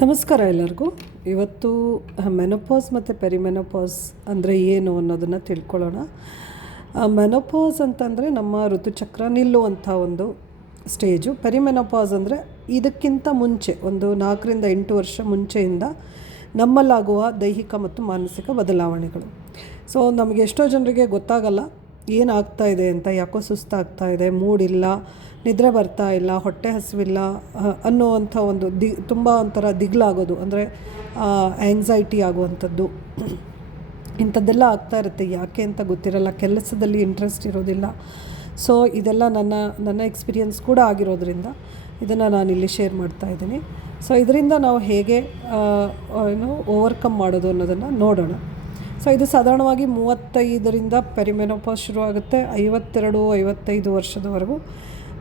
ನಮಸ್ಕಾರ ಎಲ್ಲರಿಗೂ. ಇವತ್ತು ಮೆನೋಪಾಸ್ ಮತ್ತು ಪೆರಿಮೆನೋಪಾಸ್ ಅಂದರೆ ಏನು ಅನ್ನೋದನ್ನು ತಿಳ್ಕೊಳ್ಳೋಣ. ಮೆನೋಪಾಸ್ ಅಂತಂದರೆ ನಮ್ಮ ಋತುಚಕ್ರ ನಿಲ್ಲುವಂಥ ಒಂದು ಸ್ಟೇಜು. ಪೆರಿಮೆನೋಪಾಸ್ ಅಂದರೆ ಇದಕ್ಕಿಂತ ಮುಂಚೆ ಒಂದು 4ರಿಂದ 8 ವರ್ಷ ಮುಂಚೆಯಿಂದ ನಮ್ಮಲ್ಲಾಗುವ ದೈಹಿಕ ಮತ್ತು ಮಾನಸಿಕ ಬದಲಾವಣೆಗಳು. ಸೊ ನಮಗೆ ಎಷ್ಟೋ ಜನರಿಗೆ ಗೊತ್ತಾಗಲ್ಲ ಏನಾಗ್ತಾ ಇದೆ ಅಂತ. ಯಾಕೋ ಸುಸ್ತಾಗ್ತಾ ಇದೆ, ಮೂಡಿಲ್ಲ, ನಿದ್ರೆ ಬರ್ತಾ ಇಲ್ಲ, ಹೊಟ್ಟೆ ಹಸಿವಿಲ್ಲ ಅನ್ನೋವಂಥ ಒಂದು ತುಂಬ ಒಂಥರ ದಿಗ್ಲಾಗೋದು, ಅಂದರೆ ಆ್ಯಂಗ್ಸೈಟಿ ಆಗುವಂಥದ್ದು, ಇಂಥದ್ದೆಲ್ಲ ಆಗ್ತಾ ಇರುತ್ತೆ. ಯಾಕೆ ಅಂತ ಗೊತ್ತಿರಲ್ಲ, ಕೆಲಸದಲ್ಲಿ ಇಂಟ್ರೆಸ್ಟ್ ಇರೋದಿಲ್ಲ. ಸೊ ಇದೆಲ್ಲ ನನ್ನ ಎಕ್ಸ್ಪೀರಿಯನ್ಸ್ ಕೂಡ ಆಗಿರೋದ್ರಿಂದ ಇದನ್ನು ನಾನಿಲ್ಲಿ ಶೇರ್ ಮಾಡ್ತಾ ಇದ್ದೀನಿ. ಸೊ ಇದರಿಂದ ನಾವು ಹೇಗೆ ಓವರ್ಕಮ್ ಮಾಡೋದು ಅನ್ನೋದನ್ನು ನೋಡೋಣ. ಸೊ ಇದು ಸಾಧಾರಣವಾಗಿ 35ರಿಂದ ಪೆರಿಮೆನೋಪಾಸ್ ಶುರುವಾಗುತ್ತೆ. 52-55 ವರ್ಷದವರೆಗೂ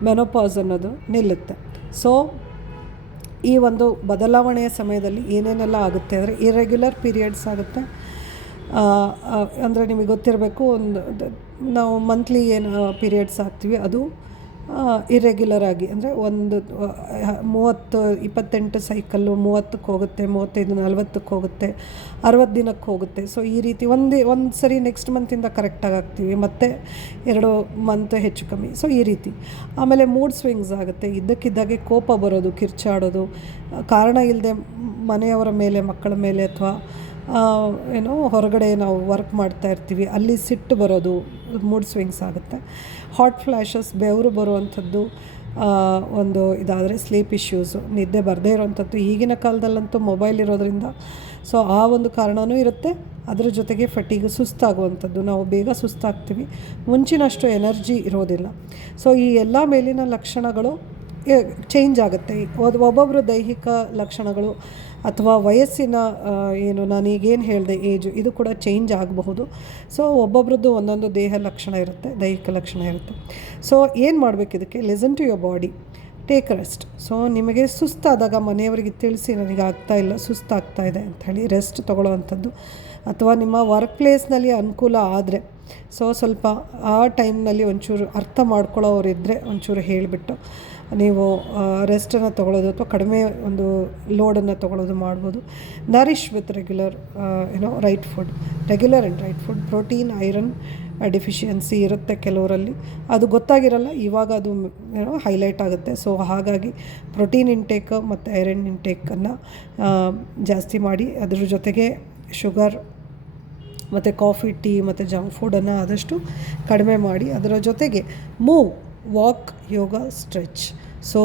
ಮೆನೋಪಾಸ್ ಅನ್ನೋದು ನಿಲ್ಲುತ್ತೆ. ಸೊ ಈ ಒಂದು ಬದಲಾವಣೆಯ ಸಮಯದಲ್ಲಿ ಏನೇನೆಲ್ಲ ಆಗುತ್ತೆ ಅಂದರೆ ಇರ್ರೆಗ್ಯುಲರ್ ಪೀರಿಯಡ್ಸ್ ಆಗುತ್ತೆ. ಅಂದರೆ ನಿಮಗೆ ಗೊತ್ತಿರಬೇಕು, ನಾವು ಮಂತ್ಲಿ ಏನು ಪೀರಿಯಡ್ಸ್ ಆಗ್ತೀವಿ ಅದು ಇರ್ರೆಗ್ಯುಲರ್ ಆಗಿ, ಅಂದರೆ 28 ಸೈಕಲ್ಲು 30ಕ್ಕೆ ಹೋಗುತ್ತೆ, 35 40ಕ್ಕೆ ಹೋಗುತ್ತೆ, 60 ದಿನಕ್ಕೆ ಹೋಗುತ್ತೆ. ಸೊ ಈ ರೀತಿ ಒಂದು ಸರಿ ನೆಕ್ಸ್ಟ್ ಮಂತಿಂದ ಕರೆಕ್ಟಾಗಿ ಆಗ್ತೀವಿ, ಮತ್ತು 2 ಮಂತ್ ಹೆಚ್ಚು ಕಮ್ಮಿ. ಸೊ ಈ ರೀತಿ. ಆಮೇಲೆ ಮೂಡ್ ಸ್ವಿಂಗ್ಸ್ ಆಗುತ್ತೆ. ಇದ್ದಕ್ಕಿದ್ದಾಗೆ ಕೋಪ ಬರೋದು, ಕಿರ್ಚಾಡೋದು, ಕಾರಣ ಇಲ್ಲದೆ ಮನೆಯವರ ಮೇಲೆ, ಮಕ್ಕಳ ಮೇಲೆ, ಅಥವಾ ಹೊರಗಡೆ ನಾವು ವರ್ಕ್ ಮಾಡ್ತಾ ಇರ್ತೀವಿ ಅಲ್ಲಿ ಸಿಟ್ಟು ಬರೋದು, ಮೂಡ್ ಸ್ವಿಂಗ್ಸ್ ಆಗುತ್ತೆ. ಹಾಟ್ ಫ್ಲ್ಯಾಶಸ್, ಬೆವರು ಬರುವಂಥದ್ದು ಒಂದು ಇದಾದರೆ. ಸ್ಲೀಪ್ ಇಶ್ಯೂಸು, ನಿದ್ದೆ ಬರದೇ ಇರೋವಂಥದ್ದು. ಈಗಿನ ಕಾಲದಲ್ಲಂತೂ ಮೊಬೈಲ್ ಇರೋದ್ರಿಂದ ಸೊ ಆ ಒಂದು ಕಾರಣವೂ ಇರುತ್ತೆ. ಅದರ ಜೊತೆಗೆ ಫಟೀಗು, ಸುಸ್ತಾಗುವಂಥದ್ದು, ನಾವು ಬೇಗ ಸುಸ್ತಾಗ್ತೀವಿ, ಮುಂಚಿನಷ್ಟು ಎನರ್ಜಿ ಇರೋದಿಲ್ಲ. ಸೊ ಈ ಎಲ್ಲ ಮೇಲಿನ ಲಕ್ಷಣಗಳು ಚೇಂಜ್ ಆಗುತ್ತೆ. ಒಬ್ಬೊಬ್ಬರು ದೈಹಿಕ ಲಕ್ಷಣಗಳು ಅಥವಾ ವಯಸ್ಸಿನ ನಾನೀಗೇನು ಹೇಳಿದೆ ಏಜು, ಇದು ಕೂಡ ಚೇಂಜ್ ಆಗಬಹುದು. ಸೊ ಒಬ್ಬೊಬ್ರದ್ದು ಒಂದೊಂದು ದೇಹ ಲಕ್ಷಣ ಇರುತ್ತೆ, ದೈಹಿಕ ಲಕ್ಷಣ ಇರುತ್ತೆ. ಸೊ ಏನು ಮಾಡಬೇಕು ಇದಕ್ಕೆ? Listen to your body, take rest. So ನಿಮಗೆ ಸುಸ್ತಾದಾಗ ಮನೆಯವರಿಗೆ ತಿಳಿಸಿ, ನನಗೆ ಆಗ್ತಾಯಿಲ್ಲ, ಸುಸ್ತಾಗ್ತಾ ಇದೆ ಅಂಥೇಳಿ ರೆಸ್ಟ್ ತೊಗೊಳ್ಳೋವಂಥದ್ದು. ಅಥವಾ ನಿಮ್ಮ ವರ್ಕ್ ಪ್ಲೇಸ್ನಲ್ಲಿ ಅನುಕೂಲ ಆದರೆ ಸೊ ಸ್ವಲ್ಪ ಆ ಟೈಮ್ನಲ್ಲಿ ಒಂಚೂರು ಅರ್ಥ ಮಾಡ್ಕೊಳ್ಳೋರಿದ್ದರೆ ಒಂಚೂರು ಹೇಳಿಬಿಟ್ಟು ನೀವು ರೆಸ್ಟನ್ನು ತೊಗೊಳ್ಳೋದು, ಅಥವಾ ಕಡಿಮೆ ಒಂದು ಲೋಡನ್ನು ತೊಗೊಳ್ಳೋದು ಮಾಡ್ಬೋದು. Nourish with regular right food, regular and right food. Protein, iron deficiency ಇರುತ್ತೆ ಕೆಲವರಲ್ಲಿ, ಅದು ಗೊತ್ತಾಗಿರಲ್ಲ, ಇವಾಗ ಅದು ಹೈಲೈಟ್ ಆಗುತ್ತೆ. ಸೊ ಹಾಗಾಗಿ ಪ್ರೋಟೀನ್ ಇಂಟೇಕ್ ಮತ್ತು ಐರನ್ ಇಂಟೇಕನ್ನು ಜಾಸ್ತಿ ಮಾಡಿ, ಅದ್ರ ಜೊತೆಗೆ ಶುಗರ್ ಮತ್ತು ಕಾಫಿ, ಟೀ ಮತ್ತು ಜಂಕ್ ಫುಡನ್ನು ಆದಷ್ಟು ಕಡಿಮೆ ಮಾಡಿ. ಅದರ ಜೊತೆಗೆ ವಾಕ್, ಯೋಗ, ಸ್ಟ್ರೆಚ್. ಸೊ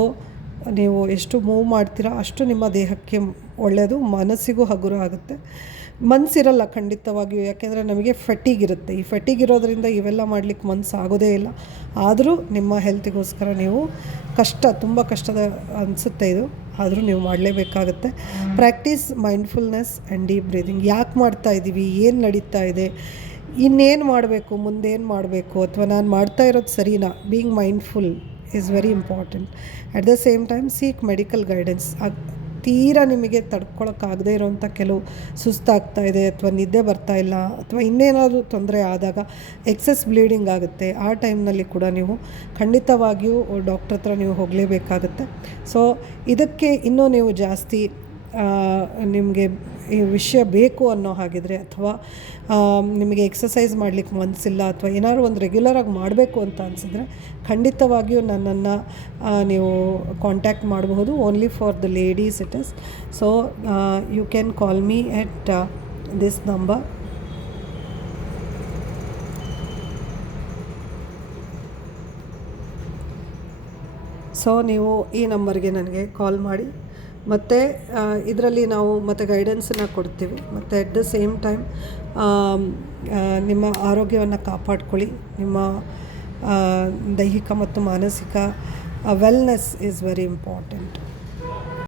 ನೀವು ಎಷ್ಟು ಮೂವ್ ಮಾಡ್ತೀರಾ ಅಷ್ಟು ನಿಮ್ಮ ದೇಹಕ್ಕೆ ಒಳ್ಳೆಯದು, ಮನಸ್ಸಿಗೂ ಹಗುರ ಆಗುತ್ತೆ. ಮನಸ್ಸಿರಲ್ಲ ಖಂಡಿತವಾಗಿಯೂ, ಯಾಕೆಂದರೆ ನಮಗೆ ಫೆಟೀಗ್ ಇರುತ್ತೆ. ಈ ಫೆಟೀಗ್ ಇರೋದರಿಂದ ಇವೆಲ್ಲ ಮಾಡಲಿಕ್ಕೆ ಮನಸ್ಸು ಆಗೋದೇ ಇಲ್ಲ. ಆದರೂ ನಿಮ್ಮ ಹೆಲ್ತಿಗೋಸ್ಕರ ನೀವು ತುಂಬ ಕಷ್ಟದ ಅನಿಸುತ್ತೆ ಇದು, ಆದರೂ ನೀವು ಮಾಡಲೇಬೇಕಾಗತ್ತೆ. Practice mindfulness and deep breathing. ಯಾಕೆ ಮಾಡ್ತಾ ಇದ್ದೀವಿ, ಏನು ನಡೀತಾ ಇದೆ, ಇನ್ನೇನು ಮಾಡಬೇಕು, ಮುಂದೇನು ಮಾಡಬೇಕು, ಅಥವಾ ನಾನು ಮಾಡ್ತಾ ಇರೋದು ಸರಿನಾ, being mindful is very important. At the same time seek medical guidance. ತೀರಾ ನಿಮಗೆ ತಡ್ಕೊಳಕ್ಕಾಗದೇ ಇರೋವಂಥ ಕೆಲವು ಸುಸ್ತಾಗ್ತಾ ಇದೆ, ಅಥವಾ ನಿದ್ದೆ ಬರ್ತಾ ಇಲ್ಲ, ಅಥವಾ ಇನ್ನೇನಾದರೂ ತೊಂದರೆ ಆದಾಗ ಎಕ್ಸೆಸ್ ಬ್ಲೀಡಿಂಗ್ ಆಗುತ್ತೆ, ಆ ಟೈಮ್ನಲ್ಲಿ ಕೂಡ ನೀವು ಖಂಡಿತವಾಗಿಯೂ ಡಾಕ್ಟ್ರ್ ಹತ್ರ ನೀವು ಹೋಗಲೇಬೇಕಾಗುತ್ತೆ. ಸೊ ಇದಕ್ಕೆ ಇನ್ನೂ ನೀವು ಜಾಸ್ತಿ ನಿಮಗೆ ಈ ವಿಷಯ ಬೇಕು ಅನ್ನೋ ಹಾಗಿದ್ರೆ, ಅಥವಾ ನಿಮಗೆ ಎಕ್ಸಸೈಸ್ ಮಾಡಲಿಕ್ಕೆ ಮನಸ್ಸಿಲ್ಲ, ಅಥವಾ ಏನಾದ್ರು ಒಂದು ರೆಗ್ಯುಲರಾಗಿ ಮಾಡಬೇಕು ಅಂತ ಅನಿಸಿದ್ರೆ ಖಂಡಿತವಾಗಿಯೂ ನನ್ನನ್ನು ನೀವು ಕಾಂಟ್ಯಾಕ್ಟ್ ಮಾಡಬಹುದು. Only for the ladies it is. So you can call me at this number. So ನೀವು ಈ ನಂಬರ್ಗೆ ನನಗೆ ಕಾಲ್ ಮಾಡಿ, ಮತ್ತು ಇದರಲ್ಲಿ ನಾವು ಮತ್ತು ಗೈಡೆನ್ಸನ್ನು ಕೊಡ್ತೀವಿ. ಮತ್ತು ಎಟ್ ದ ಸೇಮ್ ಟೈಮ್ ನಿಮ್ಮ ಆರೋಗ್ಯವನ್ನು ಕಾಪಾಡ್ಕೊಳ್ಳಿ. ನಿಮ್ಮ ದೈಹಿಕ ಮತ್ತು ಮಾನಸಿಕ ವೆಲ್ನೆಸ್ ಈಸ್ ವೆರಿ ಇಂಪಾರ್ಟೆಂಟ್.